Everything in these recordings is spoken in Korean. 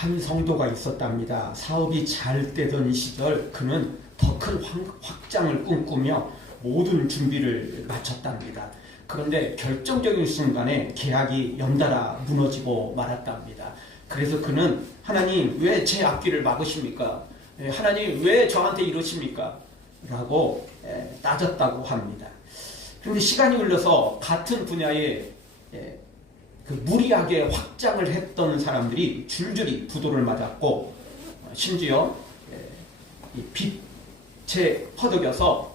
한 성도가 있었답니다. 사업이 잘 되던 시절 그는 더 큰 확장을 꿈꾸며 모든 준비를 마쳤답니다. 그런데 결정적인 순간에 계약이 연달아 무너지고 말았답니다. 그래서 그는 하나님 왜 제 앞길을 막으십니까? 하나님 왜 저한테 이러십니까? 라고 따졌다고 합니다. 그런데 시간이 흘러서 같은 분야에 그 무리하게 확장을 했던 사람들이 줄줄이 부도를 맞았고 심지어 이 빛에 허덕여서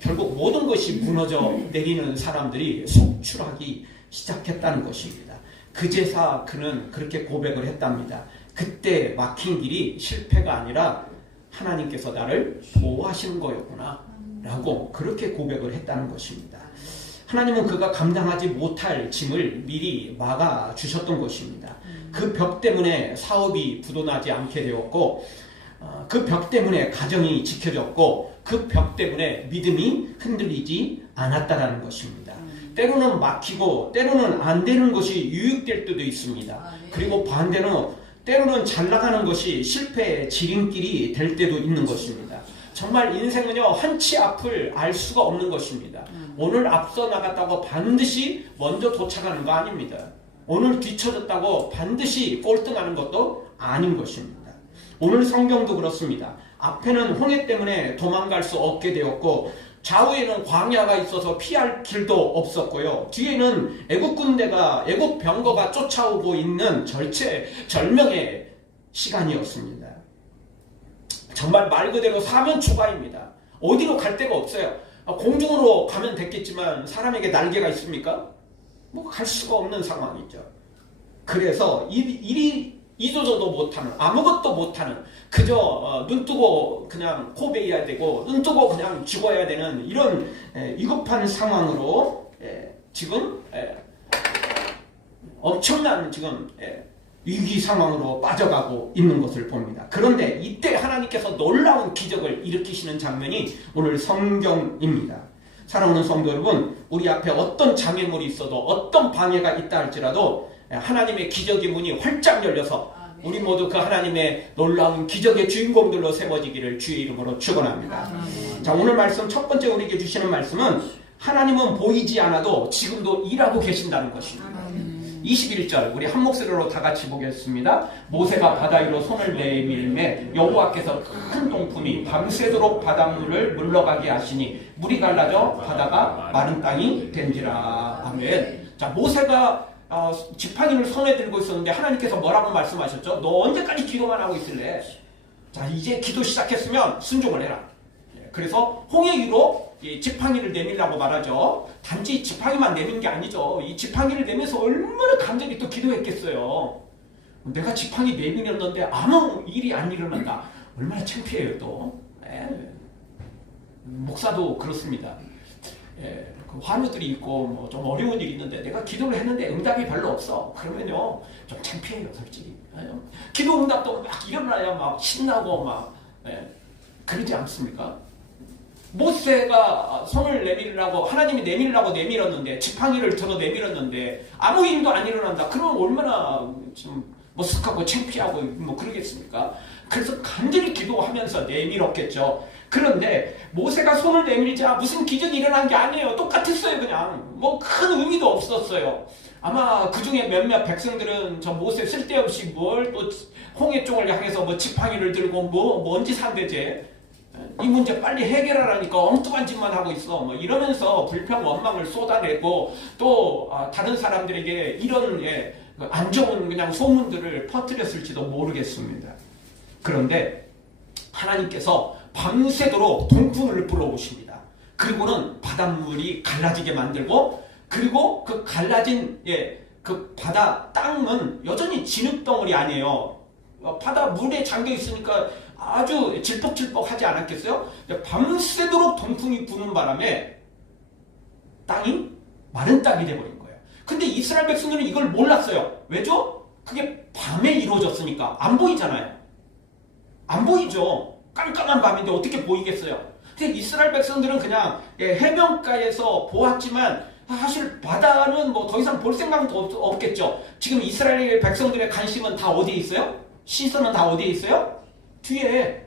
결국 모든 것이 무너져 내리는 사람들이 속출하기 시작했다는 것입니다. 그제서 그는 그렇게 고백을 했답니다. 그때 막힌 길이 실패가 아니라 하나님께서 나를 보호하시는 거였구나 라고 그렇게 고백을 했다는 것입니다. 하나님은 그가 감당하지 못할 짐을 미리 막아주셨던 것입니다. 그 벽 때문에 사업이 부도나지 않게 되었고 그 벽 때문에 가정이 지켜졌고 그 벽 때문에 믿음이 흔들리지 않았다라는 것입니다. 때로는 막히고 때로는 안 되는 것이 유익될 때도 있습니다. 그리고 반대로 때로는 잘 나가는 것이 실패의 지름길이 될 때도 있는 것입니다. 정말 인생은요 한치 앞을 알 수가 없는 것입니다. 오늘 앞서 나갔다고 반드시 먼저 도착하는 거 아닙니다. 오늘 뒤처졌다고 반드시 꼴등하는 것도 아닌 것입니다. 오늘 성경도 그렇습니다. 앞에는 홍해 때문에 도망갈 수 없게 되었고 좌우에는 광야가 있어서 피할 길도 없었고요. 뒤에는 애국 군대가 애국 병거가 쫓아오고 있는 절체절명의 시간이었습니다. 정말 말 그대로 사면초가입니다. 어디로 갈 데가 없어요. 공중으로 가면 됐겠지만 사람에게 날개가 있습니까? 뭐 갈 수가 없는 상황이죠. 그래서 이도저도 못하는 아무것도 못하는 그저 눈뜨고 그냥 코 베어야 되고 눈뜨고 그냥 죽어야 되는 이런 위급한 상황으로 지금 엄청난 지금 위기 상황으로 빠져가고 있는 것을 봅니다. 그런데 이때 하나님께서 놀라운 기적을 일으키시는 장면이 오늘 성경입니다. 사랑하는 성도 여러분, 우리 앞에 어떤 장애물이 있어도 어떤 방해가 있다 할지라도 하나님의 기적의 문이 활짝 열려서 우리 모두 그 하나님의 놀라운 기적의 주인공들로 세워지기를 주의 이름으로 축원합니다. 자, 오늘 말씀 첫 번째 우리에게 주시는 말씀은 하나님은 보이지 않아도 지금도 일하고 계신다는 것입니다. 21절 우리 한 목소리로 다 같이 보겠습니다. 모세가 바다 위로 손을 내밀매 여호와께서 큰 동풍이 밤새도록 바닷물을 물러가게 하시니 물이 갈라져 바다가 마른 땅이 된지라. 아멘. 자, 모세가 지팡이를 손에 들고 있었는데 하나님께서 뭐라고 말씀하셨죠? 너 언제까지 기도만 하고 있을래? 자, 이제 기도 시작했으면 순종을 해라. 그래서 홍해 위로 지팡이를 내밀라고 말하죠. 단지 지팡이만 내민 게 아니죠. 이 지팡이를 내면서 얼마나 간절히 또 기도했겠어요. 내가 지팡이 내밀었는데 아무 일이 안 일어난다. 얼마나 창피해요 또. 목사도 그렇습니다. 그 환우들이 있고 뭐 좀 어려운 일이 있는데 내가 기도를 했는데 응답이 별로 없어. 그러면요 좀 창피해요 솔직히. 기도 응답도 막 일어나야 막 신나고 막 그러지 않습니까? 모세가 손을 내밀으라고 하나님이 내밀으라고 내밀었는데 지팡이를 들어 내밀었는데 아무 일도 안 일어난다. 그러면 얼마나 좀 머쓱하고 창피하고 뭐 그러겠습니까? 그래서 간절히 기도하면서 내밀었겠죠. 그런데 모세가 손을 내밀자 무슨 기적이 일어난 게 아니에요. 똑같았어요. 그냥 뭐 큰 의미도 없었어요. 아마 그 중에 몇몇 백성들은 저 모세 쓸데없이 뭘 또 홍해 쪽을 향해서 뭐 지팡이를 들고 뭐 뭔지 산대제 이 문제 빨리 해결하라니까 엉뚱한 짓만 하고 있어 뭐 이러면서 불평 원망을 쏟아내고 또 다른 사람들에게 이런 안 좋은 그냥 소문들을 퍼뜨렸을지도 모르겠습니다. 그런데 하나님께서 밤새도록 동풍을 불어오십니다. 그리고는 바닷물이 갈라지게 만들고 그리고 그 갈라진 그 바다 땅은 여전히 진흙덩어리 아니에요. 바다 물에 잠겨 있으니까 아주 질퍽질퍽하지 않았겠어요? 밤새도록 동풍이 부는 바람에 땅이 마른 땅이 돼버린 거예요. 근데 이스라엘 백성들은 이걸 몰랐어요. 왜죠? 그게 밤에 이루어졌으니까 안 보이잖아요. 안 보이죠. 깜깜한 밤인데 어떻게 보이겠어요? 근데 이스라엘 백성들은 그냥 해변가에서 보았지만 사실 바다는 뭐 더 이상 볼 생각도 없겠죠. 지금 이스라엘 백성들의 관심은 다 어디에 있어요? 시선은 다 어디에 있어요? 뒤에.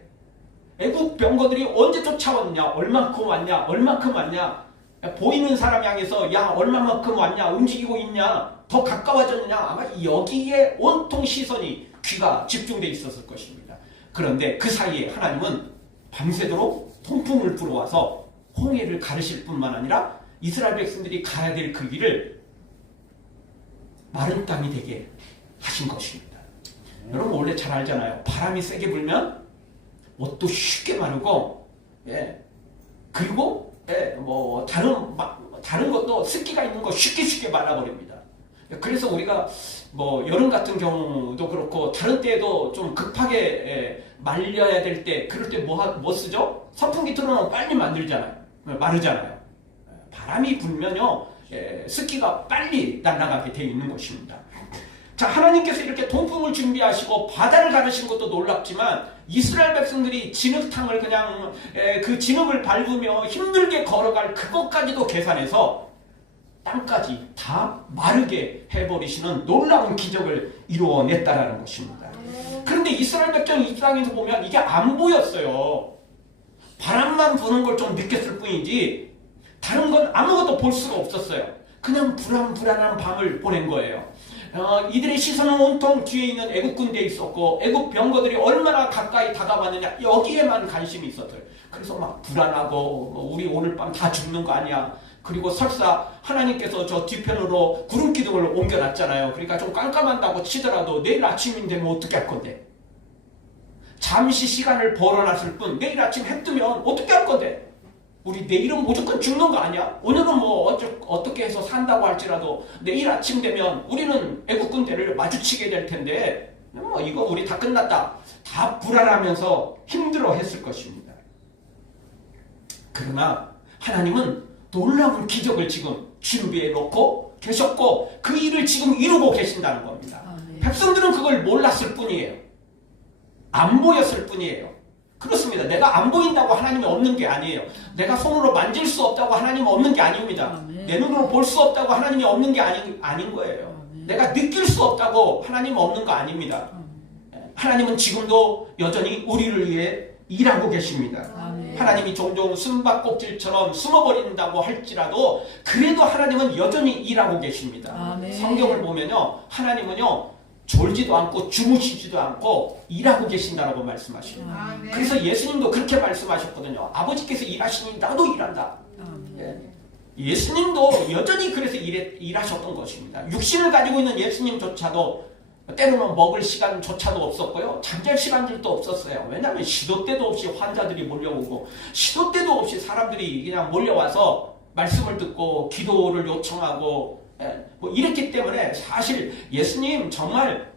애국 병거들이 언제 쫓아왔냐, 얼만큼 왔냐, 얼만큼 왔냐, 보이는 사람 향해서 야 얼마만큼 왔냐, 움직이고 있냐, 더 가까워졌느냐, 아마 여기에 온통 시선이, 귀가 집중돼 있었을 것입니다. 그런데 그 사이에 하나님은 밤새도록 통풍을 불어와서 홍해를 가르실 뿐만 아니라 이스라엘 백성들이 가야 될 그 길을 마른 땅이 되게 하신 것입니다. 여러분 원래 잘 알잖아요. 바람이 세게 불면 옷도 쉽게 마르고, 그리고 뭐 다른 것도 습기가 있는 거 쉽게 말라버립니다. 그래서 우리가 뭐 여름 같은 경우도 그렇고 다른 때에도 좀 급하게 말려야 될 때, 그럴 때 뭐 쓰죠? 선풍기 틀어놓으면 빨리 마르잖아요. 바람이 불면요, 습기가 빨리 날아가게 되어 있는 것입니다. 자, 하나님께서 이렇게 동풍을 준비하시고 바다를 가르신 것도 놀랍지만 이스라엘 백성들이 진흙탕을 그냥 그 진흙을 밟으며 힘들게 걸어갈 그것까지도 계산해서 땅까지 다 마르게 해버리시는 놀라운 기적을 이루어냈다라는 것입니다. 그런데 이스라엘 백성 입장에서 보면 이게 안 보였어요. 바람만 부는 걸 좀 느꼈을 뿐이지 다른 건 아무것도 볼 수가 없었어요. 그냥 불안불안한 밤을 보낸 거예요. 이들의 시선은 온통 뒤에 있는 애국 군대에 있었고 애국 병거들이 얼마나 가까이 다가왔느냐, 여기에만 관심이 있었어요. 그래서 막 불안하고 우리 오늘 밤 다 죽는 거 아니야. 그리고 설사 하나님께서 저 뒤편으로 구름 기둥을 옮겨놨잖아요. 그러니까 좀 깜깜한다고 치더라도 내일 아침이 되면 어떻게 할 건데? 잠시 시간을 벌어놨을 뿐 내일 아침 해 뜨면 어떻게 할 건데? 우리 내일은 무조건 죽는 거 아니야? 오늘은 뭐 어떻게 해서 산다고 할지라도 내일 아침 되면 우리는 애국 군대를 마주치게 될 텐데 뭐 이거 우리 다 끝났다. 다 불안하면서 힘들어 했을 것입니다. 그러나 하나님은 놀라운 기적을 지금 준비해 놓고 계셨고 그 일을 지금 이루고 계신다는 겁니다. 백성들은 그걸 몰랐을 뿐이에요. 안 보였을 뿐이에요. 그렇습니다. 내가 안 보인다고 하나님이 없는 게 아니에요. 내가 손으로 만질 수 없다고 하나님은 없는 게 아닙니다. 내 눈으로 볼 수 없다고 하나님이 없는 게 아닌 거예요. 내가 느낄 수 없다고 하나님은 없는 거 아닙니다. 하나님은 지금도 여전히 우리를 위해 일하고 계십니다. 하나님이 종종 숨바꼭질처럼 숨어버린다고 할지라도 그래도 하나님은 여전히 일하고 계십니다. 성경을 보면요, 하나님은요 졸지도 않고 주무시지도 않고 일하고 계신다라고 말씀하십니다. 그래서 예수님도 그렇게 말씀하셨거든요. 아버지께서 일하시니 나도 일한다. 예수님도 여전히 그래서 일하셨던 것입니다. 육신을 가지고 있는 예수님조차도 때로는 먹을 시간조차도 없었고요. 잠잘 시간들도 없었어요. 왜냐하면 시도 때도 없이 환자들이 몰려오고 시도 때도 없이 사람들이 그냥 몰려와서 말씀을 듣고 기도를 요청하고 뭐 이랬기 때문에 사실 예수님 정말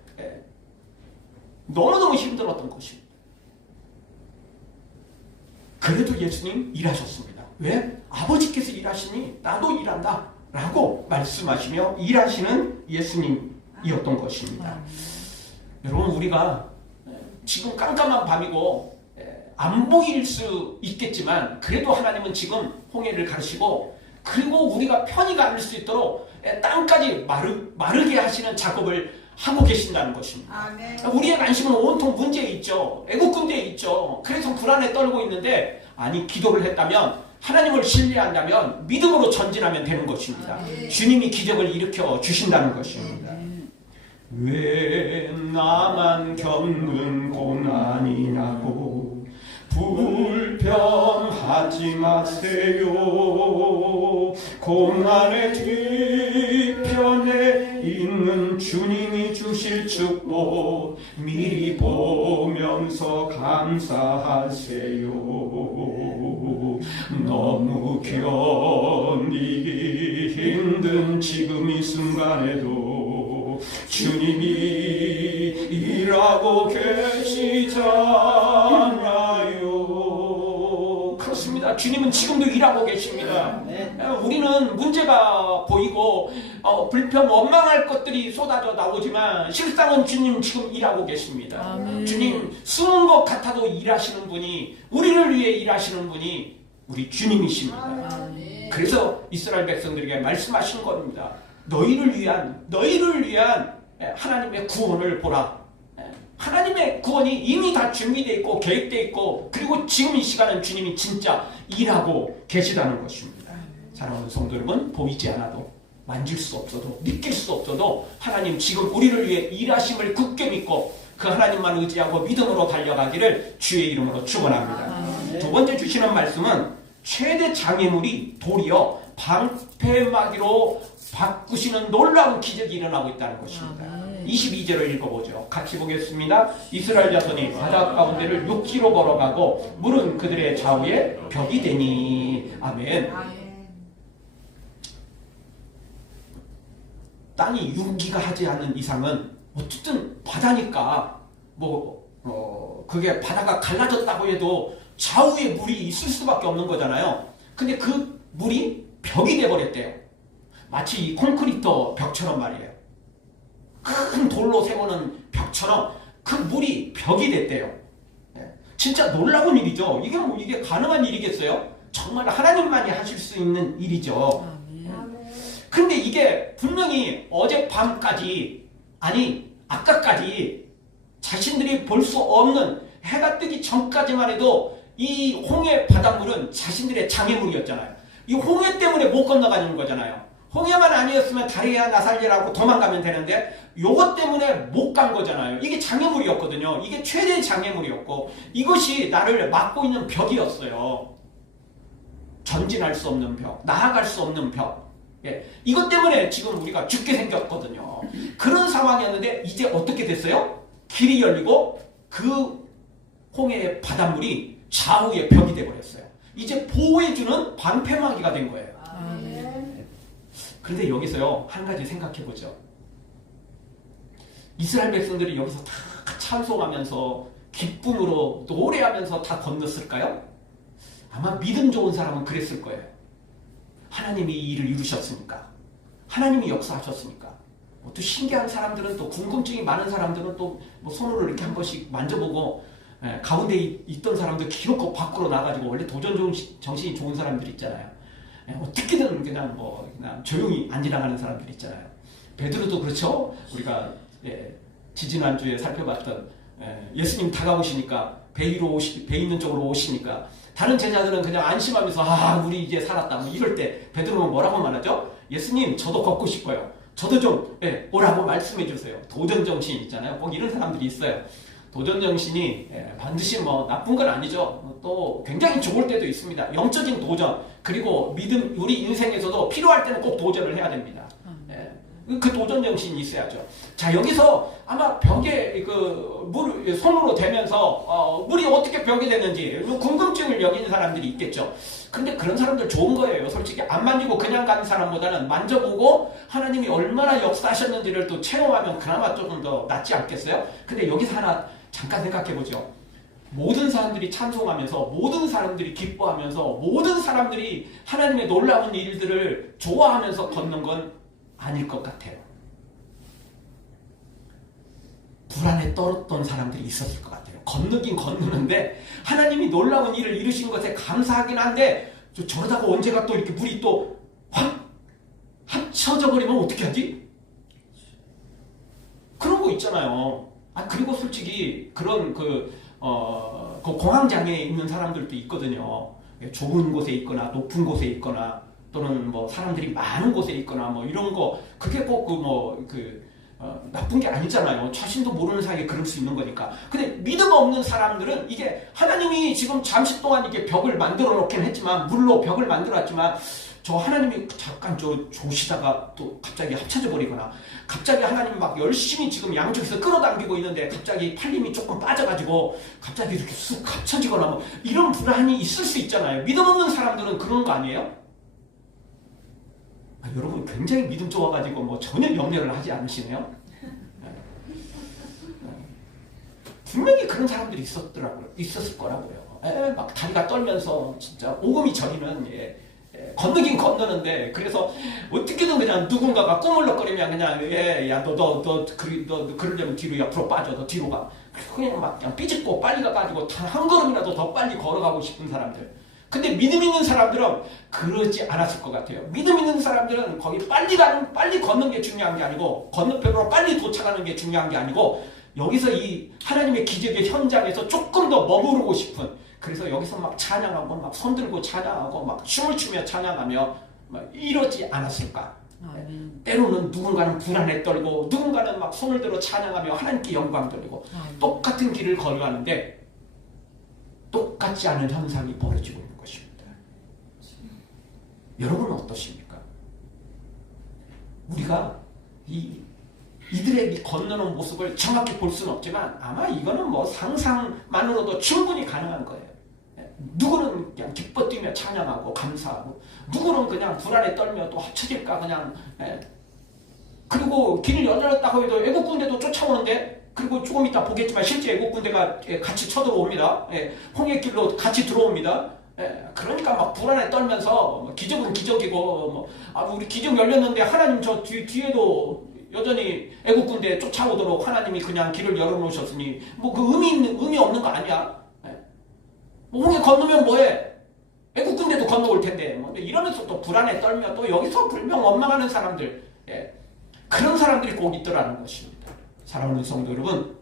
너무너무 힘들었던 것입니다. 그래도 예수님 일하셨습니다. 왜? 아버지께서 일하시니 나도 일한다 라고 말씀하시며 일하시는 예수님이었던 것입니다. 여러분 우리가 지금 깜깜한 밤이고 안 보일 수 있겠지만 그래도 하나님은 지금 홍해를 가르시고 그리고 우리가 편히 가를 수 있도록 땅까지 마르게 하시는 작업을 하고 계신다는 것입니다. 우리의 관심은 온통 문제에 있죠. 애국 군대에 있죠. 그래서 불안에 떨고 있는데 아니 기도를 했다면 하나님을 신뢰한다면 믿음으로 전진하면 되는 것입니다. 주님이 기적을 일으켜 주신다는 것입니다. 왜 나만 겪는 고난이냐고 불평하지 마세요. 고난의 뒤편에 있는 주님이 주실 축복 미리 보면서 감사하세요. 너무 견디기 힘든 지금 이 순간에도 주님이 일하고 계시잖아요. 그렇습니다. 주님은 지금도 일하고 계십니다. 우리는 문제가 보이고 불평 원망할 것들이 쏟아져 나오지만 실상은 주님 지금 일하고 계십니다. 주님 숨은 것 같아도 일하시는 분이 우리를 위해 일하시는 분이 우리 주님이십니다. 그래서 이스라엘 백성들에게 말씀하신 겁니다. 너희를 위한 하나님의 구원을 보라. 하나님의 구원이 이미 다 준비되어 있고 계획되어 있고 그리고 지금 이 시간은 주님이 진짜 일하고 계시다는 것입니다. 사랑하는 성도 여러분, 보이지 않아도 만질 수 없어도 느낄 수 없어도 하나님 지금 우리를 위해 일하심을 굳게 믿고 그 하나님만 의지하고 믿음으로 달려가기를 주의 이름으로 축원합니다. 두 번째 주시는 말씀은 최대 장애물이 도리어 방패막이로 바꾸시는 놀라운 기적이 일어나고 있다는 것입니다. 22절을 읽어보죠. 같이 보겠습니다. 이스라엘 자손이 바다 가운데를 육지로 걸어가고 물은 그들의 좌우에 벽이 되니. 아멘. 땅이 유기가 하지 않는 이상은 어쨌든 바다니까 그게 바다가 갈라졌다고 해도 좌우에 물이 있을 수밖에 없는 거잖아요. 근데 그 물이 벽이 돼버렸대요. 마치 이 콘크리트 벽처럼 말이에요. 큰 돌로 세우는 벽처럼 그 물이 벽이 됐대요. 진짜 놀라운 일이죠. 이게 가능한 일이겠어요? 정말 하나님만이 하실 수 있는 일이죠. 근데 이게 분명히 어젯밤까지, 아니 아까까지 자신들이 볼 수 없는, 해가 뜨기 전까지만 해도 이 홍해 바닷물은 자신들의 장애물이었잖아요. 이 홍해 때문에 못 건너가는 거잖아요. 홍해만 아니었으면 다리야 나살리라고 도망가면 되는데 요것 때문에 못 간 거잖아요. 이게 장애물이었거든요. 이게 최대의 장애물이었고 이것이 나를 막고 있는 벽이었어요. 전진할 수 없는 벽, 나아갈 수 없는 벽. 이것 때문에 지금 우리가 죽게 생겼거든요. 그런 상황이었는데 이제 어떻게 됐어요? 길이 열리고 그 홍해의 바닷물이 좌우의 벽이 돼버렸어요. 이제 보호해주는 방패막이가 된 거예요. 그런데 여기서요, 한 가지 생각해보죠. 이스라엘 백성들이 여기서 다 찬송하면서 기쁨으로 노래하면서 다 건넜을까요? 아마 믿음 좋은 사람은 그랬을 거예요. 하나님이 이 일을 이루셨으니까, 하나님이 역사하셨으니까. 또 신기한 사람들은, 또 궁금증이 많은 사람들은 또 뭐 손으로 이렇게 한 번씩 만져보고, 가운데 있던 사람들 기어코 밖으로 나가지고, 원래 도전 정신이 좋은 사람들 있잖아요. 어떻게든 그냥 조용히 안 지나가는 사람들 있잖아요. 베드로도 그렇죠. 우리가 지지난주에 살펴봤던 예수님 다가오시니까 배 있는 쪽으로 오시니까 다른 제자들은 그냥 안심하면서 우리 이제 살았다 뭐 이럴 때 베드로는 뭐라고 말하죠? 예수님 저도 걷고 싶어요. 저도 좀 오라고 말씀해 주세요. 도전정신 있잖아요. 꼭 이런 사람들이 있어요. 도전정신이 반드시 나쁜 건 아니죠. 또 굉장히 좋을 때도 있습니다. 영적인 도전, 그리고 믿음, 우리 인생에서도 필요할 때는 꼭 도전을 해야 됩니다. 그 도전정신이 있어야죠. 자, 여기서 아마 벽에 물을 손으로 대면서 물이 어떻게 벽이 됐는지 궁금증을 여기는 사람들이 있겠죠. 근데 그런 사람들 좋은 거예요. 솔직히 안 만지고 그냥 가는 사람보다는 만져보고 하나님이 얼마나 역사하셨는지를 또 체험하면 그나마 조금 더 낫지 않겠어요? 근데 여기서 하나 잠깐 생각해보죠. 모든 사람들이 찬송하면서, 모든 사람들이 기뻐하면서, 모든 사람들이 하나님의 놀라운 일들을 좋아하면서 걷는 건 아닐 것 같아요. 불안에 떨었던 사람들이 있었을 것 같아요. 건너긴 건너는데 하나님이 놀라운 일을 이루신 것에 감사하긴 한데 저러다가 언제가 또 이렇게 물이 또 확 합쳐져 버리면 어떻게 하지? 그런 거 있잖아요. 그리고 솔직히 그런 그 공황장애에 있는 사람들도 있거든요. 좁은 곳에 있거나 높은 곳에 있거나 또는 사람들이 많은 곳에 있거나 이런 거, 그게 꼭 나쁜 게 아니잖아요. 자신도 모르는 사이에 그럴 수 있는 거니까. 근데 믿음 없는 사람들은 이게 하나님이 지금 잠시 동안 이게 벽을 만들어 놓긴 했지만, 물로 벽을 만들어 놨지만, 저 하나님이 잠깐 조시다가 또 갑자기 합쳐져 버리거나, 갑자기 하나님 막 열심히 지금 양쪽에서 끌어당기고 있는데 갑자기 팔림이 조금 빠져가지고 갑자기 이렇게 쑥 합쳐지거나 이런 불안이 있을 수 있잖아요. 믿음 없는 사람들은 그런 거 아니에요? 여러분 굉장히 믿음 좋아가지고 전혀 염려를 하지 않으시네요. 분명히 그런 사람들이 있었을 거라고요. 막 다리가 떨면서 진짜 오금이 저리면 건너긴 건너는데, 그래서 어떻게든 그냥 누군가가 꾸물럭거리면 그냥 너 그러려면 뒤로 옆으로 빠져, 너 뒤로 가. 그냥 삐집고 빨리 가가지고 한 걸음이라도 더 빨리 걸어가고 싶은 사람들. 근데 믿음 있는 사람들은 그러지 않았을 것 같아요. 믿음 있는 사람들은 거기 빨리 걷는 게 중요한 게 아니고, 건너편으로 빨리 도착하는 게 중요한 게 아니고, 여기서 이 하나님의 기적의 현장에서 조금 더 머무르고 싶은, 그래서 여기서 막 찬양하고 막 손들고 찬양하고 막 춤을 추며 찬양하며 막 이러지 않았을까? 때로는 누군가는 불안에 떨고 누군가는 막 손을 들어 찬양하며 하나님께 영광 돌리고 똑같은 길을 걸어가는데 똑같지 않은 현상이 벌어지고 있는 것입니다. 여러분은 어떠십니까? 우리가 이들의 건너는 모습을 정확히 볼 수는 없지만 아마 이거는 뭐 상상만으로도 충분히 가능한 거예요. 누구는 그냥 기뻐 뛰며 찬양하고 감사하고, 누구는 그냥 불안에 떨며 또 합쳐질까 그냥, 그리고 길을 열렸다고 해도 애국 군대도 쫓아오는데, 그리고 조금 이따 보겠지만 실제 애국 군대가 같이 쳐들어옵니다. 홍해길로 같이 들어옵니다. 그러니까 막 불안에 떨면서 기적은 기적이고 우리 기적 열렸는데 하나님 저 뒤에도 여전히 애국 군대 쫓아오도록 하나님이 그냥 길을 열어놓으셨으니 뭐 그 의미 없는 거 아니야? 홍해 건너면 뭐해? 애국 군대도 건너올 텐데 이러면서 또 불안에 떨며 또 여기서 불명 원망하는 사람들, 그런 사람들이 꼭 있더라는 것입니다. 사랑하는 성도 여러분,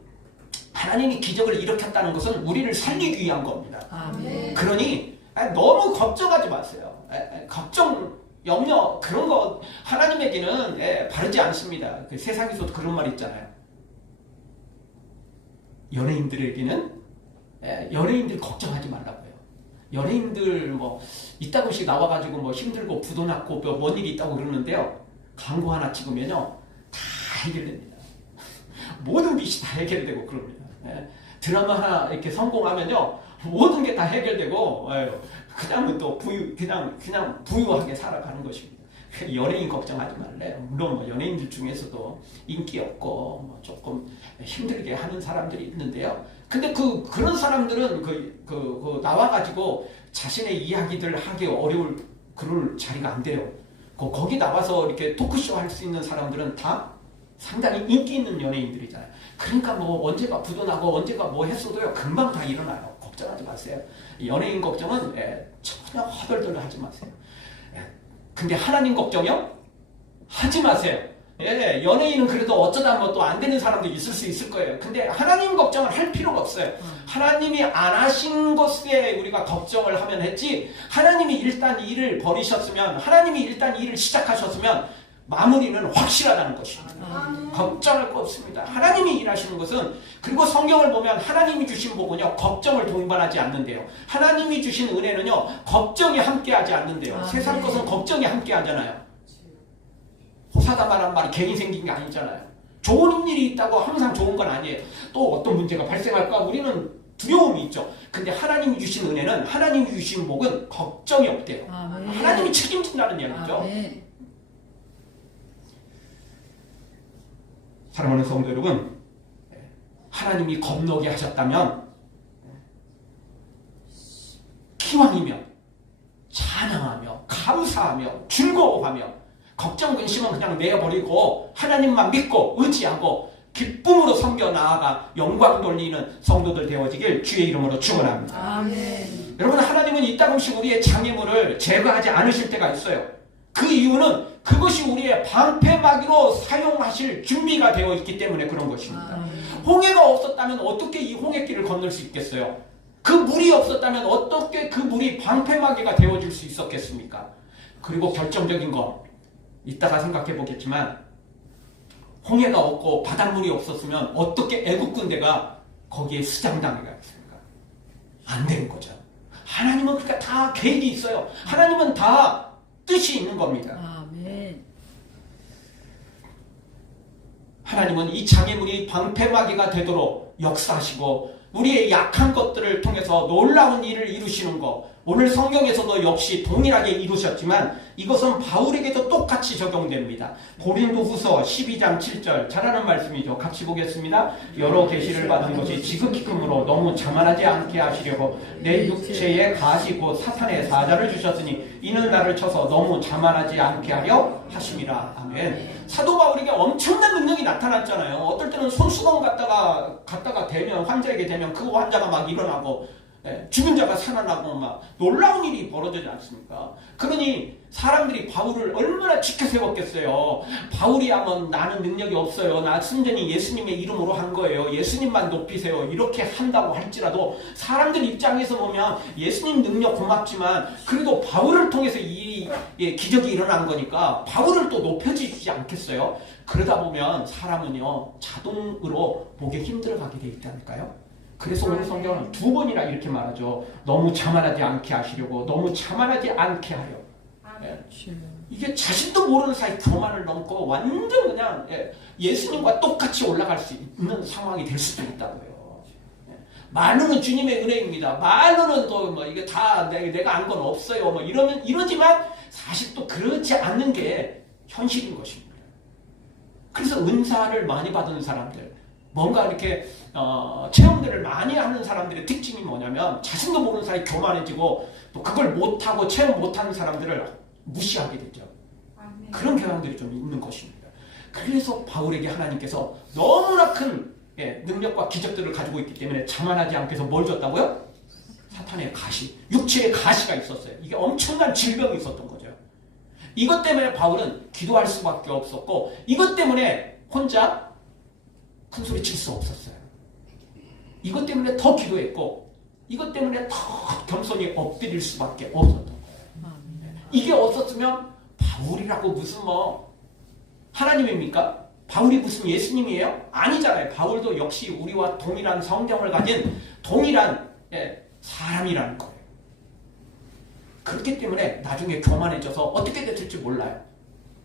하나님이 기적을 일으켰다는 것은 우리를 살리기 위한 겁니다. 아멘. 그러니 너무 걱정하지 마세요. 걱정, 염려 그런 거 하나님에게는 바르지 않습니다. 그 세상에서도 그런 말 있잖아요. 연예인들에게는 연예인들 걱정하지 말라고요. 연예인들 뭐 이따금씩 나와가지고 뭐 힘들고 부도 났고 뭔 일이 있다고 그러는데요. 광고 하나 찍으면요 다 해결됩니다. 모든 빚이 다 해결되고 그럽니다. 드라마 하나 이렇게 성공하면요 모든 게 다 해결되고 그냥 또 그냥 부유하게 살아가는 것입니다. 연예인 걱정하지 말래. 물론 뭐 연예인들 중에서도 인기 없고 뭐 조금 힘들게 하는 사람들이 있는데요. 근데 그런 사람들은 나와가지고 자신의 이야기들 하기 어려울 그럴 자리가 안 돼요. 거기 나와서 이렇게 토크쇼 할 수 있는 사람들은 다 상당히 인기 있는 연예인들이잖아요. 그러니까 뭐 언제가 부도나고 언제가 뭐 했어도요 금방 다 일어나요. 걱정하지 마세요. 연예인 걱정은 전혀 허덜덜 하지 마세요. 근데 하나님 걱정이요? 하지 마세요. 연예인은 그래도 어쩌다 뭐 또 안 되는 사람도 있을 수 있을 거예요. 근데 하나님 걱정을 할 필요가 없어요. 하나님이 안 하신 것에 우리가 걱정을 하면 했지, 하나님이 일단 일을 벌이셨으면, 하나님이 일단 일을 시작하셨으면 마무리는 확실하다는 것입니다. 걱정할 거 없습니다. 하나님이 일하시는 것은, 그리고 성경을 보면 하나님이 주신 복은요 걱정을 동반하지 않는데요. 하나님이 주신 은혜는요 걱정이 함께하지 않는데요. 세상 것은 걱정이 함께하잖아요. 호사다 말한 말이 괜히 생긴 게 아니잖아요. 좋은 일이 있다고 항상 좋은 건 아니에요. 또 어떤 문제가 발생할까 우리는 두려움이 있죠. 근데 하나님이 주신 은혜는, 하나님이 주신 복은 걱정이 없대요. 하나님이 책임진다는 얘기죠. 사랑하는 성도 여러분, 하나님이 건너게 하셨다면 기왕이면 찬양하며 감사하며 즐거워하며, 걱정 근심은 그냥 내버리고 하나님만 믿고 의지하고 기쁨으로 섬겨 나아가 영광 돌리는 성도들 되어지길 주의 이름으로 축원합니다. 아멘. 여러분, 하나님은 이따금씩 우리의 장애물을 제거하지 않으실 때가 있어요. 그 이유는 그것이 우리의 방패막이로 사용하실 준비가 되어 있기 때문에 그런 것입니다. 홍해가 없었다면 어떻게 이 홍해길을 건널 수 있겠어요? 그 물이 없었다면 어떻게 그 물이 방패막이가 되어질 수 있었겠습니까? 그리고 결정적인 거 이따가 생각해 보겠지만, 홍해가 없고 바닷물이 없었으면 어떻게 애국 군대가 거기에 수장당하겠습니까? 안 되는 거죠. 하나님은 그러니까 다 계획이 있어요. 하나님은 다 뜻이 있는 겁니다. 아멘. 하나님은 이 장애물이 방패막이가 되도록 역사하시고 우리의 약한 것들을 통해서 놀라운 일을 이루시는 것, 오늘 성경에서도 역시 동일하게 이루셨지만 이것은 바울에게도 똑같이 적용됩니다. 고린도후서 12장 7절, 잘하는 말씀이죠. 같이 보겠습니다. 여러 계시를 받은 것이 지극히 크므로 너무 자만하지 않게 하시려고 내 육체에 가시 곧 사탄의 사자를 주셨으니 이는 나를 쳐서 너무 자만하지 않게 하려 하심이라. 아멘. 사도 바울에게 엄청난 능력이 나타났잖아요. 어떨 때는 손수건 갖다가 대면, 환자에게 대면 그 환자가 막 일어나고, 죽은 자가 살아나고 막 놀라운 일이 벌어지지 않습니까? 그러니 사람들이 바울을 얼마나 지켜 세웠겠어요. 바울이 하면 나는 능력이 없어요. 나 순전히 예수님의 이름으로 한 거예요. 예수님만 높이세요. 이렇게 한다고 할지라도 사람들 입장에서 보면 예수님 능력 고맙지만 그래도 바울을 통해서 이 기적이 일어난 거니까 바울을 또 높여주지 않겠어요? 그러다 보면 사람은요 자동으로 목에 힘들어가게 돼 있다니까요. 그래서 오늘 성경은 두 번이나 이렇게 말하죠. 너무 자만하지 않게 하시려고, 너무 자만하지 않게 하려. 이게 자신도 모르는 사이 교만을 넘고 완전 그냥 예수님과 똑같이 올라갈 수 있는 상황이 될 수도 있다고요. 말로는 주님의 은혜입니다. 말로는 또 뭐 이게 다 내가 안 건 없어요. 뭐 이러지만 사실 또 그렇지 않는 게 현실인 것입니다. 그래서 은사를 많이 받은 사람들, 뭔가 이렇게 체험들을 많이 하는 사람들의 특징이 뭐냐면 자신도 모르는 사이 교만해지고 또 그걸 못하고 체험 못하는 사람들을 무시하게 되죠. 그런 경향들이 좀 있는 것입니다. 그래서 바울에게 하나님께서 너무나 큰 능력과 기적들을 가지고 있기 때문에 자만하지 않게 해서 뭘 줬다고요? 사탄의 가시, 육체의 가시가 있었어요. 이게 엄청난 질병이 있었던 거죠. 이것 때문에 바울은 기도할 수밖에 없었고 이것 때문에 혼자 큰 소리 칠 수 없었어요. 이것 때문에 더 기도했고 이것 때문에 더 겸손히 엎드릴 수밖에 없었던 거예요. 이게 없었으면 바울이라고 무슨 뭐 하나님입니까? 바울이 무슨 예수님이에요? 아니잖아요. 바울도 역시 우리와 동일한 성경을 가진 동일한 사람이라는 거예요. 그렇기 때문에 나중에 교만해져서 어떻게 될지 몰라요.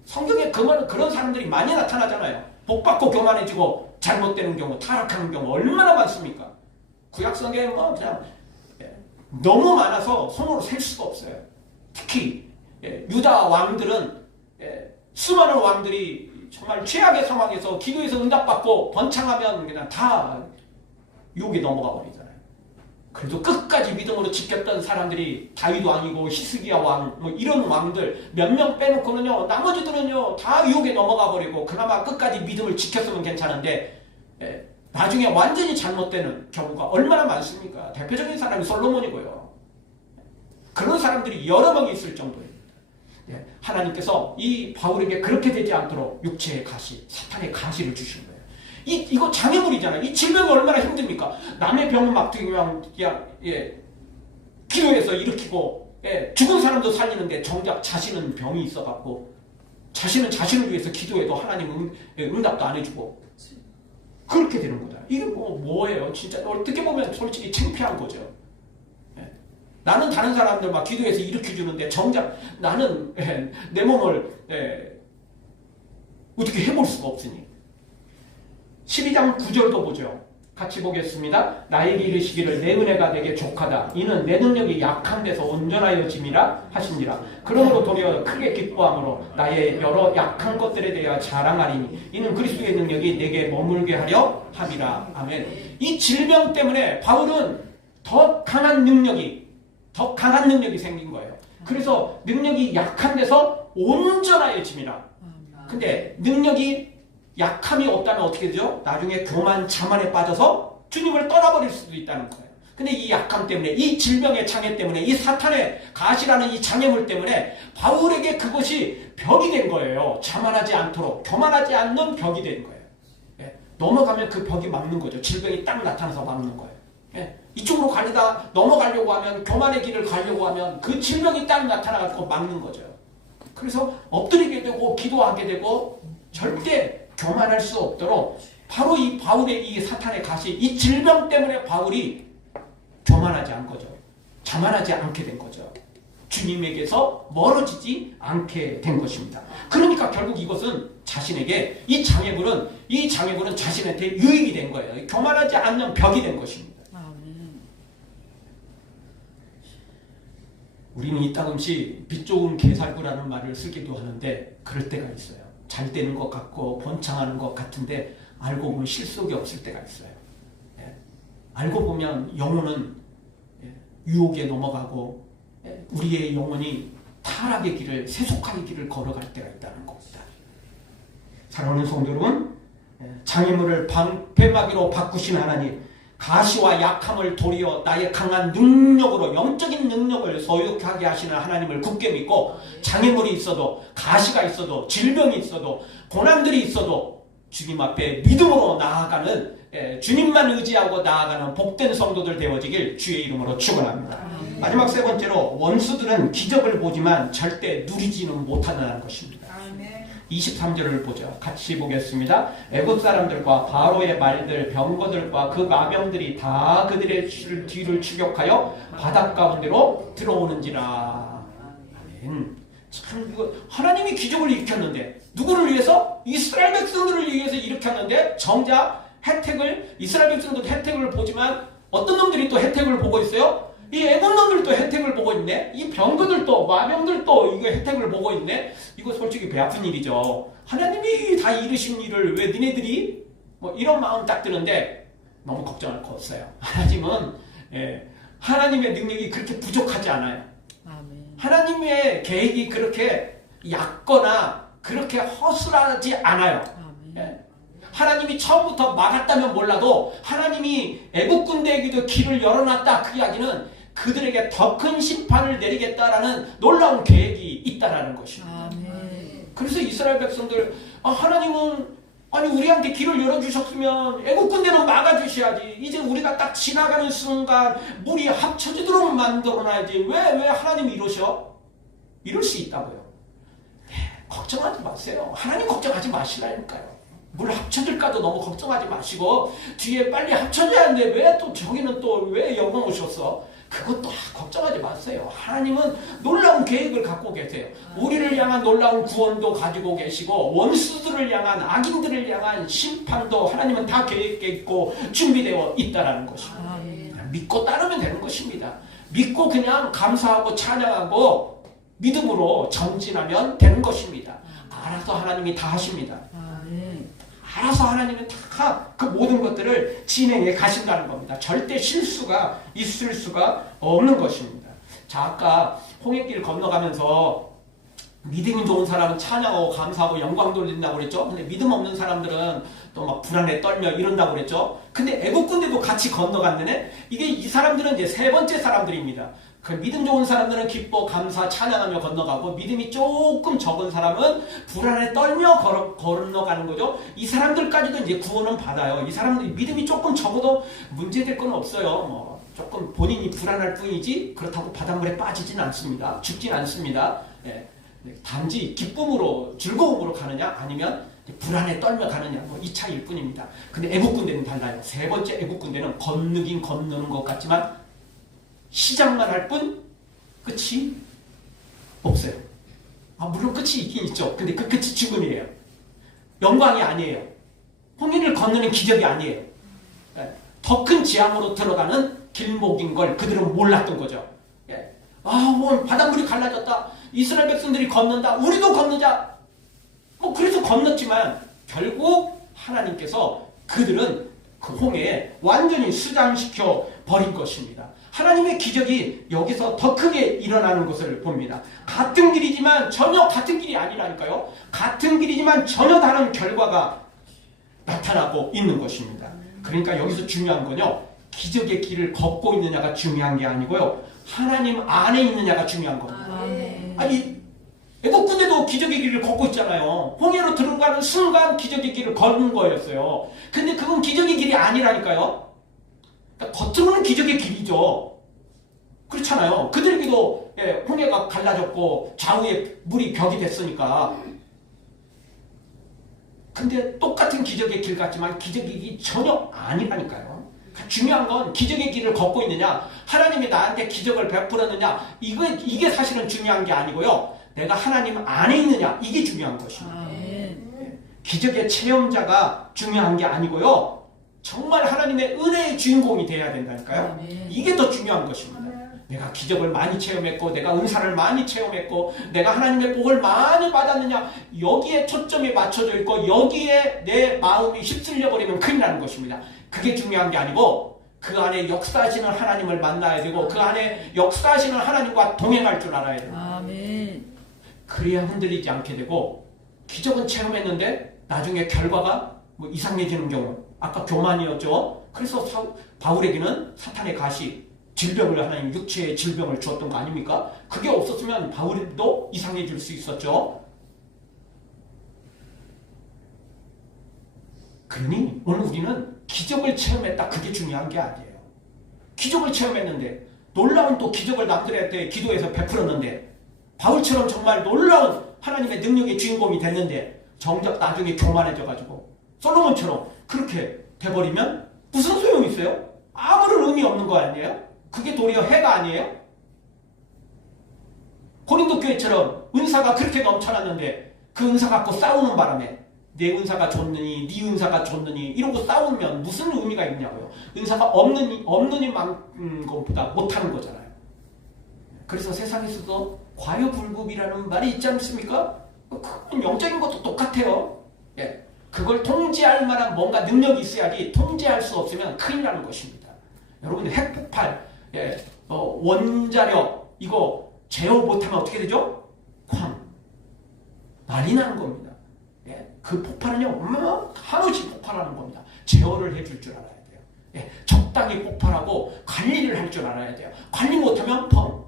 성경에 그런 사람들이 많이 나타나잖아요. 복받고 교만해지고 잘못되는 경우, 타락하는 경우 얼마나 많습니까? 구약성경에 뭐 그냥 너무 많아서 손으로 셀 수가 없어요. 특히 유다 왕들은 수많은 왕들이 정말 최악의 상황에서 기도에서 응답받고 번창하면 그냥 다 유혹에 넘어가 버리잖아요. 그래도 끝까지 믿음으로 지켰던 사람들이 다윗 왕이고 히스기야 왕, 뭐 이런 왕들 몇 명 빼놓고는요, 나머지들은요 다 유혹에 넘어가 버리고 그나마 끝까지 믿음을 지켰으면 괜찮은데 나중에 완전히 잘못되는 경우가 얼마나 많습니까? 대표적인 사람이 솔로몬이고요. 그런 사람들이 여러 명 있을 정도입니다. 하나님께서 이 바울에게 그렇게 되지 않도록 육체의 가시, 사탄의 가시를 주신 거예요. 이거 장애물이잖아요. 이 질병이 얼마나 힘듭니까? 남의 병은 막 그냥 기도해서 일으키고 죽은 사람도 살리는데 정작 자신은 병이 있어갖고 자신은 자신을 위해서 기도해도 하나님은 응답도 안 해주고 그렇게 되는 거다. 이게 뭐예요? 진짜 어떻게 보면 솔직히 창피한 거죠. 나는 다른 사람들 막 기도해서 일으켜주는데 정작 나는 내 몸을 어떻게 해볼 수가 없으니. 12장 9절도 보죠. 같이 보겠습니다. 나에게 이르시기를 내 은혜가 내게 족하다. 이는 내 능력이 약한 데서 온전하여 짐이라 하시니라. 그러므로 도리어 크게 기뻐함으로 나의 여러 약한 것들에 대하여 자랑하리니 이는 그리스도의 능력이 내게 머물게 하려 함이라. 아멘. 이 질병 때문에 바울은 더 강한 능력이 생긴 거예요. 그래서 능력이 약한 데서 온전하여 짐이라. 근데 능력이 약함이 없다면 어떻게 되죠? 나중에 교만, 자만에 빠져서 주님을 떠나버릴 수도 있다는 거예요. 근데 이 약함 때문에, 이 질병의 장애 때문에, 이 사탄의 가시라는 이 장애물 때문에 바울에게 그것이 벽이 된 거예요. 자만하지 않도록, 교만하지 않는 벽이 된 거예요. 넘어가면 그 벽이 막는 거죠. 질병이 딱 나타나서 막는 거예요. 이쪽으로 가려다 넘어가려고 하면, 교만의 길을 가려고 하면 그 질병이 딱 나타나서 막는 거죠. 그래서 엎드리게 되고 기도하게 되고 절대 교만할 수 없도록 바로 이 바울의 이 사탄의 가시, 이 질병 때문에 바울이 교만하지 않은 거죠. 자만하지 않게 된 거죠. 주님에게서 멀어지지 않게 된 것입니다. 그러니까 결국 이것은 자신에게 이 장애물은 자신한테 유익이 된 거예요. 교만하지 않는 벽이 된 것입니다. 우리는 이따금씩 빛 좋은 개살구라는 말을 쓰기도 하는데 그럴 때가 있어요. 잘 되는 것 같고 번창하는 것 같은데 알고 보면 실속이 없을 때가 있어요. 알고 보면 영혼은 유혹에 넘어가고 우리의 영혼이 타락의 길을, 세속화의 길을 걸어갈 때가 있다는 겁니다. 사랑하는 성도 여러분, 장애물을 방패막이로 바꾸신 하나님, 가시와 약함을 도리어 나의 강한 능력으로 영적인 능력을 소유하게 하시는 하나님을 굳게 믿고 장애물이 있어도 가시가 있어도 질병이 있어도 고난들이 있어도 주님 앞에 믿음으로 나아가는 주님만 의지하고 나아가는 복된 성도들 되어지길 주의 이름으로 축원합니다. 마지막 세 번째로 원수들은 기적을 보지만 절대 누리지는 못한다는 것입니다. 23절을 보죠. 같이 보겠습니다. 애굽 사람들과 바로의 말들, 병거들과 그 마병들이 다 그들의 뒤를 추격하여 바닷 가운데로 들어오는지라. 아멘. 참 이거 하나님이 기적을 일으켰는데 누구를 위해서? 이스라엘 백성들을 위해서 일으켰는데 정작 혜택을 이스라엘 백성들도 혜택을 보지만 어떤 놈들이 또 혜택을 보고 있어요? 이 애굽 놈들도 혜택을 보고 있네. 이 병거들도 마병들도 이거 혜택을 보고 있네. 이거 솔직히 배 아픈 일이죠. 하나님이 다 이루신 일을 왜 니네들이 뭐 이런 마음 딱 드는데 너무 걱정할 거 없어요. 하나님은 하나님의 능력이 그렇게 부족하지 않아요. 하나님의 계획이 그렇게 얕거나 그렇게 허술하지 않아요. 하나님이 처음부터 막았다면 몰라도 하나님이 애국 군대에게도 길을 열어놨다. 그 이야기는 그들에게 더 큰 심판을 내리겠다라는 놀라운 계획이 있다라는 것입니다. 그래서 이스라엘 백성들 하나님은 우리한테 길을 열어주셨으면 애국 군대는 막아주셔야지. 이제 우리가 딱 지나가는 순간 물이 합쳐지도록 만들어놔야지. 왜 하나님이 이러셔? 이럴 수 있다고요. 걱정하지 마세요. 하나님 걱정하지 마시라니까요. 물 합쳐질까도 너무 걱정하지 마시고 뒤에 빨리 합쳐져야 하는데 왜 또 저기는 또 왜 영광 오셨어? 그것도 걱정하지 마세요. 하나님은 놀라운 계획을 갖고 계세요. 우리를 향한 놀라운 구원도 가지고 계시고 원수들을 향한 악인들을 향한 심판도 하나님은 다 계획해 있고 준비되어 있다라는 것입니다. 믿고 따르면 되는 것입니다. 믿고 그냥 감사하고 찬양하고 믿음으로 전진하면 되는 것입니다. 알아서 하나님이 다 하십니다. 알아서 하나님은 다 그 모든 것들을 진행해 가신다는 겁니다. 절대 실수가 있을 수가 없는 것입니다. 자, 아까 홍해길 건너가면서 믿음이 좋은 사람은 찬양하고 감사하고 영광 돌린다고 그랬죠. 근데 믿음 없는 사람들은 또 막 불안에 떨며 이런다고 그랬죠. 근데 애국 군대도 같이 건너갔네. 이게 이 사람들은 이제 세 번째 사람들입니다. 그 믿음 좋은 사람들은 기뻐 감사 찬양하며 건너가고 믿음이 조금 적은 사람은 불안에 떨며 건너가는 거죠. 이 사람들까지도 이제 구원은 받아요. 이 사람들이 믿음이 조금 적어도 문제될 건 없어요. 뭐 조금 본인이 불안할 뿐이지 그렇다고 바닷물에 빠지진 않습니다. 죽진 않습니다. 단지 기쁨으로 즐거움으로 가느냐 아니면 불안에 떨며 가느냐 뭐 이 차이일 뿐입니다. 근데 애국 군대는 달라요. 세 번째 애국 군대는 건너긴 건너는 것 같지만 시작만 할 뿐 끝이 없어요. 물론 끝이 있긴 있죠. 근데 그 끝이 죽음이에요. 영광이 아니에요. 홍해를 건너는 기적이 아니에요. 더 큰 지향으로 들어가는 길목인 걸 그들은 몰랐던 거죠. 뭐 바닷물이 갈라졌다. 이스라엘 백성들이 건넌다. 우리도 건너자. 뭐 그래서 건넜지만 결국 하나님께서 그들은 그 홍해에 완전히 수장시켜 버린 것입니다. 하나님의 기적이 여기서 더 크게 일어나는 것을 봅니다. 같은 길이지만 전혀 같은 길이 아니라니까요. 같은 길이지만 전혀 다른 결과가 나타나고 있는 것입니다. 그러니까 여기서 중요한 건요. 기적의 길을 걷고 있느냐가 중요한 게 아니고요. 하나님 안에 있느냐가 중요한 겁니다. 아니 애국 군대도 기적의 길을 걷고 있잖아요. 홍해로 들어가는 순간 기적의 길을 걷는 거였어요. 근데 그건 기적의 길이 아니라니까요. 그러니까 겉으로는 기적의 길이죠. 그렇잖아요. 그들에게도 홍해가 갈라졌고 좌우에 물이 벽이 됐으니까. 근데 똑같은 기적의 길 같지만 기적의 길이 전혀 아니라니까요. 중요한 건 기적의 길을 걷고 있느냐, 하나님이 나한테 기적을 베풀었느냐, 이게 사실은 중요한 게 아니고요. 내가 하나님 안에 있느냐, 이게 중요한 것입니다. 기적의 체험자가 중요한 게 아니고요. 정말 하나님의 은혜의 주인공이 되어야 된다니까요. 이게 더 중요한 것입니다. 내가 기적을 많이 체험했고 내가 은사를 많이 체험했고 내가 하나님의 복을 많이 받았느냐, 여기에 초점이 맞춰져 있고 여기에 내 마음이 휩쓸려 버리면 큰일 나는 것입니다. 그게 중요한 게 아니고 그 안에 역사하시는 하나님을 만나야 되고 그 안에 역사하시는 하나님과 동행할 줄 알아야 돼요. 아멘. 그래야 흔들리지 않게 되고, 기적은 체험했는데 나중에 결과가 뭐 이상해지는 경우, 아까 교만이었죠. 그래서 바울에게는 사탄의 가시, 질병을 하나님 육체의 질병을 주었던 거 아닙니까? 그게 없었으면 바울도 이상해질 수 있었죠. 그러니 오늘 우리는 기적을 체험했다. 그게 중요한 게 아니에요. 기적을 체험했는데 놀라운 또 기적을 남들한테 기도해서 베풀었는데 바울처럼 정말 놀라운 하나님의 능력의 주인공이 됐는데 정작 나중에 교만해져가지고 솔로몬처럼 그렇게 돼버리면 무슨 소용이 있어요? 아무런 의미 없는 거 아니에요? 그게 도리어 해가 아니에요? 고린도 교회처럼 은사가 그렇게 넘쳐났는데 그 은사 갖고 싸우는 바람에 내 은사가 좋느니 네 은사가 좋느니 이러고 싸우면 무슨 의미가 있냐고요. 은사가 없는 것보다 못하는 거잖아요. 그래서 세상에서도 과유불급이라는 말이 있지 않습니까? 그건 영적인 것도 똑같아요. 예. 그걸 통제할 만한 뭔가 능력이 있어야지 통제할 수 없으면 큰일 나는 것입니다. 여러분들 핵폭발, 예, 원자력 이거 제어 못하면 어떻게 되죠? 쾅! 난리 나는 겁니다. 예, 그 폭발은요 한없이 폭발하는 겁니다. 제어를 해줄 줄 알아야 돼요. 예, 적당히 폭발하고 관리를 할 줄 알아야 돼요. 관리 못하면 펑!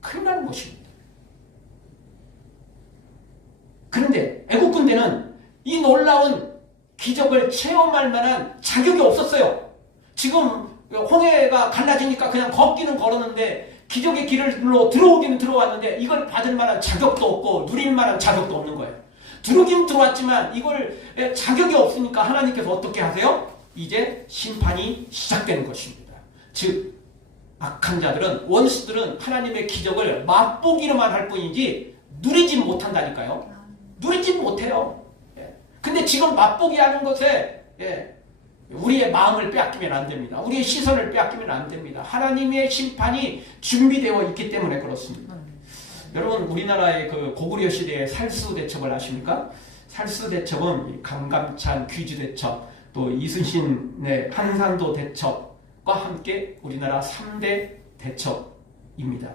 큰일 나는 것입니다. 그런데 애국 군대는 이 놀라운 기적을 체험할 만한 자격이 없었어요. 지금 홍해가 갈라지니까 그냥 걷기는 걸었는데 기적의 길로 들어오기는 들어왔는데 이걸 받을 만한 자격도 없고 누릴 만한 자격도 없는 거예요. 들어오긴 들어왔지만 이걸 자격이 없으니까 하나님께서 어떻게 하세요? 이제 심판이 시작되는 것입니다. 즉 악한 자들은 원수들은 하나님의 기적을 맛보기로만 할 뿐이지 누리지 못한다니까요. 누리지 못해요. 근데 지금 맛보기 하는 것에 우리의 마음을 빼앗기면 안 됩니다. 우리의 시선을 빼앗기면 안 됩니다. 하나님의 심판이 준비되어 있기 때문에 그렇습니다. 여러분 우리나라의 그 고구려 시대의 살수대첩을 아십니까? 살수대첩은 강감찬 귀주대첩 또 이순신의 한산도 대첩과 함께 우리나라 3대 대첩입니다.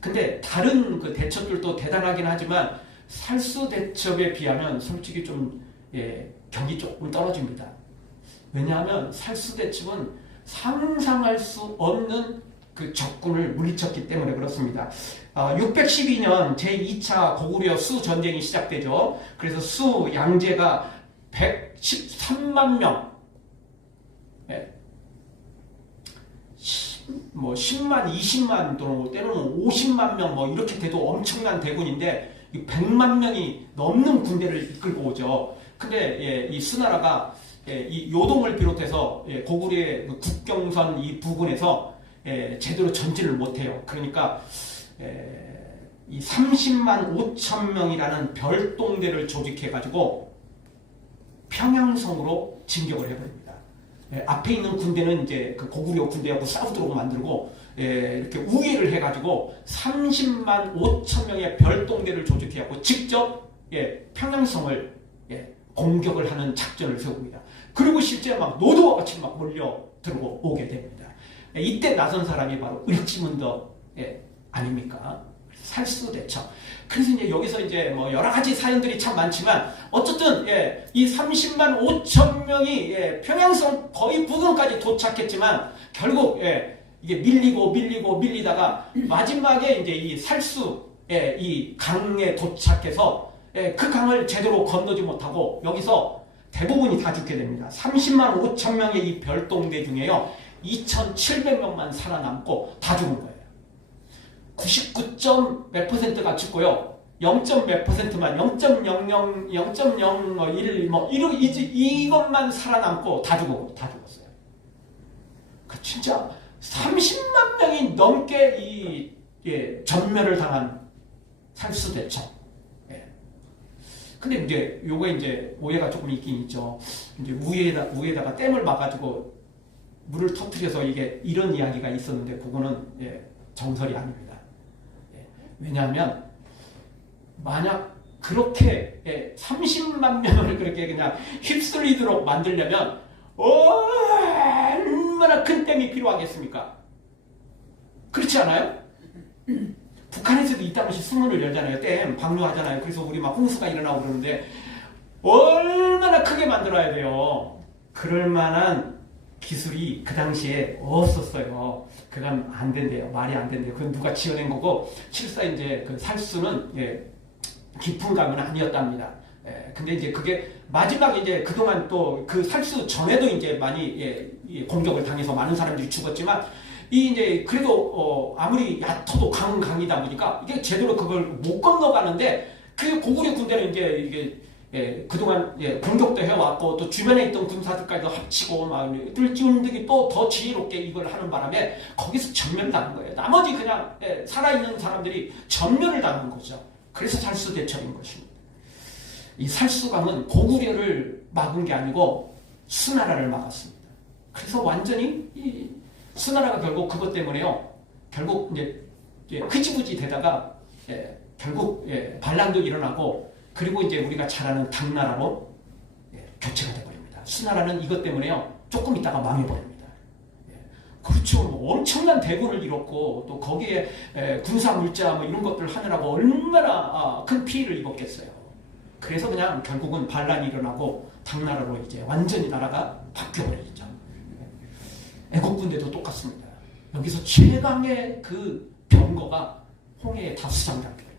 근데 다른 그 대첩들도 대단하긴 하지만 살수대첩에 비하면 솔직히 좀 격이 조금 떨어집니다. 왜냐하면 살수대첩은 상상할 수 없는 그 적군을 물리쳤기 때문에 그렇습니다. 612년 제2차 고구려 수 전쟁이 시작되죠. 그래서 수 양제가 113만 명, 10만, 20만 또는 때로는 50만 명 이렇게 돼도 엄청난 대군인데 100만 명이 넘는 군대를 이끌고 오죠. 근데 이 수나라가 이 요동을 비롯해서 고구려의 국경선 이 부근에서 제대로 전진을 못해요. 그러니까 이 30만 5천 명이라는 별동대를 조직해가지고 평양성으로 진격을 해버립니다. 앞에 있는 군대는 이제 그 고구려 군대하고 싸우도록 만들고 이렇게 우회를 해가지고 30만 5천 명의 별동대를 조직해갖고 직접 평양성을 공격을 하는 작전을 세웁니다. 그리고 실제 막 노도와 같이 막 몰려 들어오게 됩니다. 이때 나선 사람이 바로 을지문덕 아닙니까? 살수대첩. 그래서 이제 여기서 이제 뭐 여러 가지 사연들이 참 많지만 어쨌든 이 30만 5천 명이 평양성 거의 부근까지 도착했지만 결국 이게 밀리다가 마지막에 이제 이 살수 이 강에 도착해서 그 강을 제대로 건너지 못하고 여기서 대부분이 다 죽게 됩니다. 30만 5천 명의 이 별동대 중에요 2,700명만 살아남고 다 죽은 거예요. 99점 몇 %가 죽고요. 0점 몇 %만 0.00, 0.01 이것만 살아남고 다 죽었어요. 진짜 30만 명이 넘게 전멸을 당한 살수대첩. 근데 이제 요거 이제 오해가 조금 있긴 있죠. 이제 우에다가 댐을 막아주고 물을 터뜨려서 이게 이런 이야기가 있었는데 그거는 정설이 아닙니다. 왜냐하면 만약 그렇게 30만 명을 그렇게 그냥 휩쓸리도록 만들려면 얼마나 큰 댐이 필요하겠습니까? 그렇지 않아요? 북한에서도 이따금씩 수문을 열잖아요. 댐 방류하잖아요. 그래서 우리 막 홍수가 일어나고 그러는데 얼마나 크게 만들어야 돼요. 그럴 만한 기술이 그 당시에 없었어요. 그건 안 된대요. 말이 안 된대요. 그건 누가 지어낸 거고, 실사 이제 그 살수는, 깊은 감은 아니었답니다. 근데 이제 그게 마지막에 이제 그동안 또 그 살수 전에도 이제 많이 공격을 당해서 많은 사람들이 죽었지만, 이 이제 그래도 아무리 얕아도 강은 강이다 보니까 이게 제대로 그걸 못 건너가는데, 그 고구려 군대는 이제 이게 그동안 공격도 해왔고 또 주변에 있던 군사들까지도 합치고 막 뜰지운득이 또 더 지혜롭게 이걸 하는 바람에 거기서 전멸당한 거예요. 나머지 그냥 살아있는 사람들이 전멸을 당한 거죠. 그래서 살수대첩인 것입니다. 이 살수강은 고구려를 막은 게 아니고 수나라를 막았습니다. 그래서 완전히 이 수나라가 결국 그것 때문에요. 결국 이제 흐지부지 되다가 결국 반란도 일어나고, 그리고 이제 우리가 잘 아는 당나라로 교체가 되어버립니다. 수나라는 이것 때문에요. 조금 있다가 망해버립니다. 그렇죠. 뭐 엄청난 대군을 잃었고 또 거기에 군사 물자 뭐 이런 것들 하느라고 얼마나 큰 피해를 입었겠어요. 그래서 그냥 결국은 반란이 일어나고 당나라로 이제 완전히 나라가 바뀌어버리죠. 애국 군대도 똑같습니다. 여기서 최강의 그 병거가 홍해의 다수장장교예요.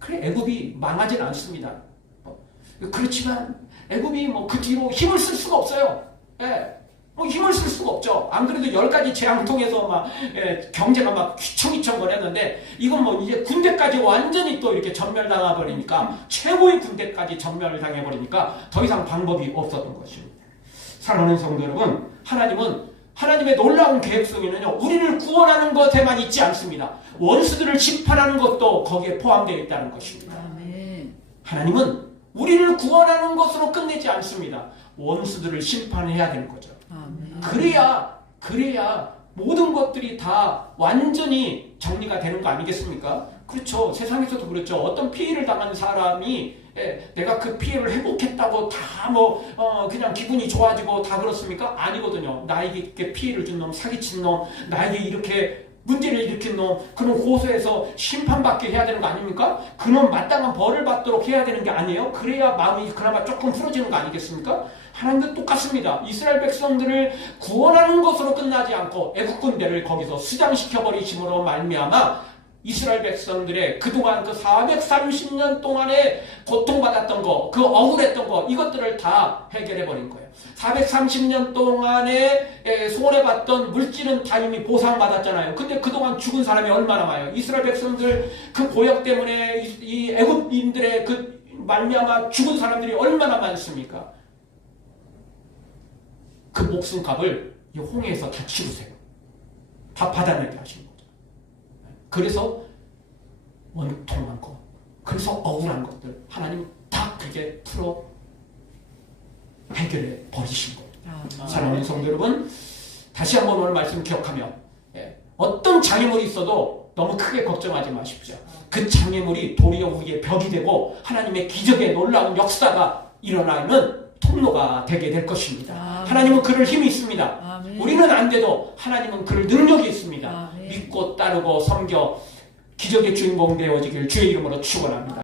그래 애국이 망하진 않습니다. 그렇지만 애국이 뭐 그 뒤로 힘을 쓸 수가 없어요. 뭐 힘을 쓸 수가 없죠. 안 그래도 10가지 재앙 통해서 막 경제가 막 휘청휘청 거렸는데, 이건 뭐 이제 군대까지 완전히 또 이렇게 전멸당해 버리니까, 최고의 군대까지 전멸당해 버리니까 더 이상 방법이 없었던 것입니다. 사랑하는 성도 여러분, 하나님은 하나님의 놀라운 계획 속에는요, 우리를 구원하는 것에만 있지 않습니다. 원수들을 심판하는 것도 거기에 포함되어 있다는 것입니다. 아멘. 하나님은 우리를 구원하는 것으로 끝내지 않습니다. 원수들을 심판해야 되는 거죠. 아멘. 그래야 모든 것들이 다 완전히 정리가 되는 거 아니겠습니까? 그렇죠. 세상에서도 그렇죠. 어떤 피해를 당한 사람이 내가 그 피해를 회복했다고 다 그냥 기분이 좋아지고 다 그렇습니까? 아니거든요. 나에게 피해를 준 놈, 사기친 놈, 나에게 이렇게 문제를 일으킨 놈, 그놈 고소해서 심판받게 해야 되는 거 아닙니까? 그놈 마땅한 벌을 받도록 해야 되는 게 아니에요? 그래야 마음이 그나마 조금 풀어지는 거 아니겠습니까? 하나님도 똑같습니다. 이스라엘 백성들을 구원하는 것으로 끝나지 않고 애국 군대를 거기서 수장시켜 버리심으로 말미암아 이스라엘 백성들의 그동안 그 430년 동안에 고통받았던 거, 그 억울했던 거, 이것들을 다 해결해 버린 거예요. 430년 동안에 손해봤던 물질은 다 이미 보상받았잖아요. 근데 그동안 죽은 사람이 얼마나 많아요. 이스라엘 백성들 그 고역 때문에 이 애굽인들의 그 말미암아 죽은 사람들이 얼마나 많습니까? 그 목숨값을 이 홍해에서 다 치르세요. 다 받아내게 하신 거죠. 그래서 원통한 것, 그래서 억울한 것들 하나님 다 그게 풀어 해결해 버리신 거예요. 사랑하는 성도 여러분, 다시 한번 오늘 말씀 기억하며 어떤 장애물이 있어도 너무 크게 걱정하지 마십시오. 그 장애물이 도리어 우리의 벽이 되고 하나님의 기적의 놀라운 역사가 일어나는 통로가 되게 될 것입니다. 하나님은 그럴 힘이 있습니다. 아멘. 우리는 안 돼도 하나님은 그럴 능력이 있습니다. 아멘. 믿고 따르고 섬겨 기적의 주인공 되어지길 주의 이름으로 축원합니다.